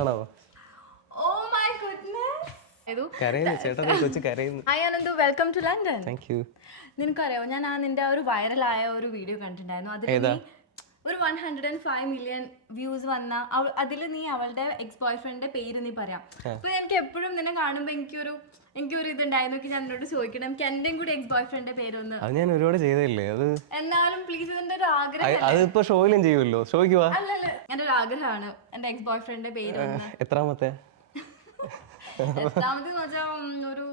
ആണോ? Oh my goodness. കരയുന്നു ചേട്ടാ, കൊച്ചു കരയുന്നു. Hi Anandu, welcome to London. Thank you. നിനക്കറിയോ, ഞാൻ നിന്റെ ഒരു വൈറലായ ഒരു വീഡിയോ കണ്ടിട്ടുണ്ടായിരുന്നു. അതിൽ നീ ഒരു 105 മില്യൺ വ്യൂസ് വന്ന അതിൽ നീ അവളുടെ എക്സ് ബോയ് ഫ്രണ്ടിന്റെ പേര് നീ പറയാം. അപ്പൊ എനിക്ക് എപ്പോഴും നിന്നെ കാണുമ്പോ എനിക്കൊരു ഇതുണ്ടായിരുന്നു, ഞാൻ എന്നോട് ചോദിക്കണം, എനിക്ക് എന്റെയും കൂടി എക്സ് ബോയ് ഫ്രണ്ടിന്റെ പേരൊന്ന്. അത് ഞാൻ ഒരുപാട് ചെയ്തല്ലേ അത്. എന്നാലും പ്ലീസ്, ഇതിന്റെ ഒരു ആഗ്രഹം. അതിപ്പോ ഷോയിലും ചെയ്യുമല്ലോ, ഷോയ്ക്ക് വാ. അല്ലല്ല, എന്റെ ഒരു ആഗ്രഹമാണ് എന്റെ എക്സ് ബോയ് ഫ്രണ്ടിന്റെ പേര്. എത്രാമത്തെ? എത്രാമത്തെ ഒരു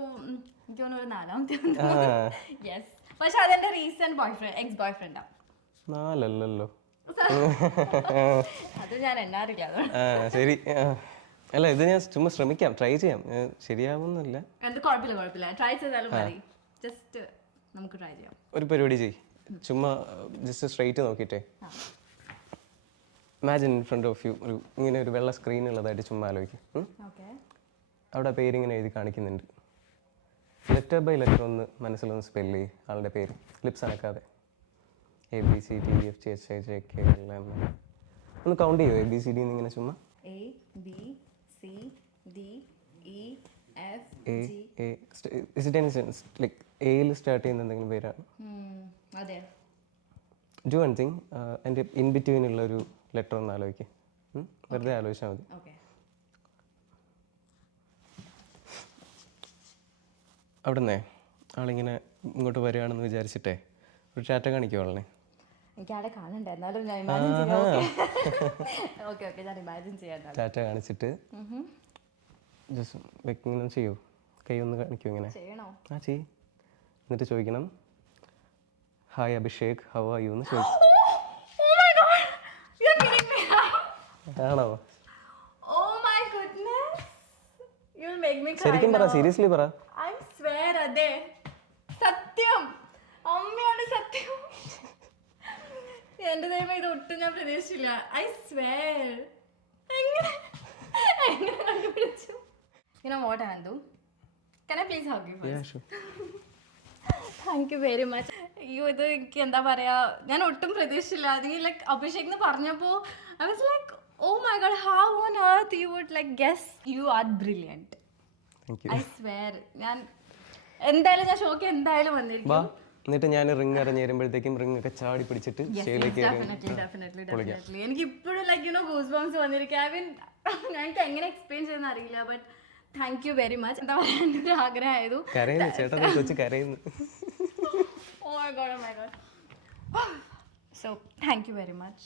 എനിക്ക് തോന്നുന്നു ഒരു 4ാമത്തെ. യെസ്, പക്ഷെ അതെന്റെ റീസെന്റ് ബോയ് ഫ്രണ്ട്, എക്സ് ബോയ് ഫ്രണ്ടാ. 4 അത് ഞാൻ എണ്ണാറില്ല. ശരി. അല്ല, ഇത് ഞാൻ ചുമ്മാ ശ്രമിക്കാം, ട്രൈ ചെയ്യാം. ശരിയാവുന്നില്ല. എന്ത് കുഴപ്പമില്ല, ട്രൈ ചെയ്താലും മതി. ജസ്റ്റ് നമുക്ക് ട്രൈ ചെയ്യാം. ഒരു പരിപാടി ചെയ്, ചുമ്മാ ജസ്റ്റ് സ്ട്രൈറ്റ് നോക്കിയിട്ടേ. Imagine in front of you ഇങ്ങനെ ഒരു വെള്ള സ്ക്രീൻ ഉള്ളതായിട്ട് ചുമ്മാ ആലോചിക്കും. അവിടെ പേരിങ്ങനെ എഴുതി കാണിക്കുന്നുണ്ട്. ലെറ്റർ ബൈ ലെറ്റർ ഒന്ന് മനസ്സിലൊന്ന് സ്പെല്ല് ചെയ്യും ആളുടെ പേര്, ലിപ്സ് അനക്കാതെ. ABCDEFGHIJK LM. ഒന്ന് കൗണ്ട് ചെയ്യോ ABCD ഇങ്ങനെ ചുമ്മാ? എയിൽ സ്റ്റാർട്ട് ചെയ്യുന്ന എന്തെങ്കിലും പേരാണ്? ഡു വൺ തിങ്, എൻ്റെ ഇൻ ബിറ്റ്വീൻ ഉള്ള ഒരു ലെറ്റർ ഒന്ന് ആലോചിക്കും. വെറുതെ ആലോചിച്ചാൽ മതി. അവിടുന്ന് ആളിങ്ങനെ ഇങ്ങോട്ട് വരികയാണെന്ന് വിചാരിച്ചിട്ടേ ഒരു ടാറ്റ കാണിക്കുമോ ആളിനെ? ടാറ്റ കാണിച്ചിട്ട് ജസ്റ്റ് ഇങ്ങനെ ചെയ്യൂ, കൈ ഒന്ന് കാണിക്കൂ ഇങ്ങനെ. ആ ചെയ്. എന്നിട്ട് ചോദിക്കണം, hi Abhishek, how are you എന്ന് ചോദിക്കും. ആണോ? ശരിക്കും പറ, സീരിയസ്ലി പറ. അതെ സത്യം, അമ്മയാണ് സത്യം. എന്റെ ദൈവം, ഇത് ഒട്ടും ഞാൻ പ്രതീക്ഷിച്ചില്ല. I swear. എങ്ങനെ കണ്ടുപിടിച്ചു? What Anandu, can I please hug you first? Yeah, sure. Thank you very much. അയ്യോ, ഇത് എനിക്ക് എന്താ പറയാ, ഞാൻ ഒട്ടും പ്രതീക്ഷിച്ചില്ല. നീ ലൈക്ക് അഭിഷേക് എന്ന് പറഞ്ഞപ്പോ I was like, oh my god, how on earth you would like guess? You are brilliant. Thank you. I swear. ഞാൻ ഷോക്ക് എന്തായാലും വന്നിരിക്കും. എന്നിട്ട് ഞാൻ റിംഗ് അറിഞ്ഞ് വരുമ്പോഴത്തേക്കും റിംഗ് ഒക്കെ ചാടി പിടിച്ചിട്ട് സ്റ്റേജിലേക്ക് എനിക്ക് ഇപ്പോഴും ലൈക്ക് ഗൂസ് ബംസ് വന്നിരിക്കും. എനിക്ക് എങ്ങനെ എക്സ്പ്ലെയിൻ ചെയ്യുന്ന അറിയില്ല, but thank you very much. എന്താ പറയാ, എൻ്റെ ഒരു ആഗ്രഹമായിരുന്നു. കരയുന്നു ചേട്ടാ, കൊച്ചു കരയുന്നു. Oh my god. So thank you very much.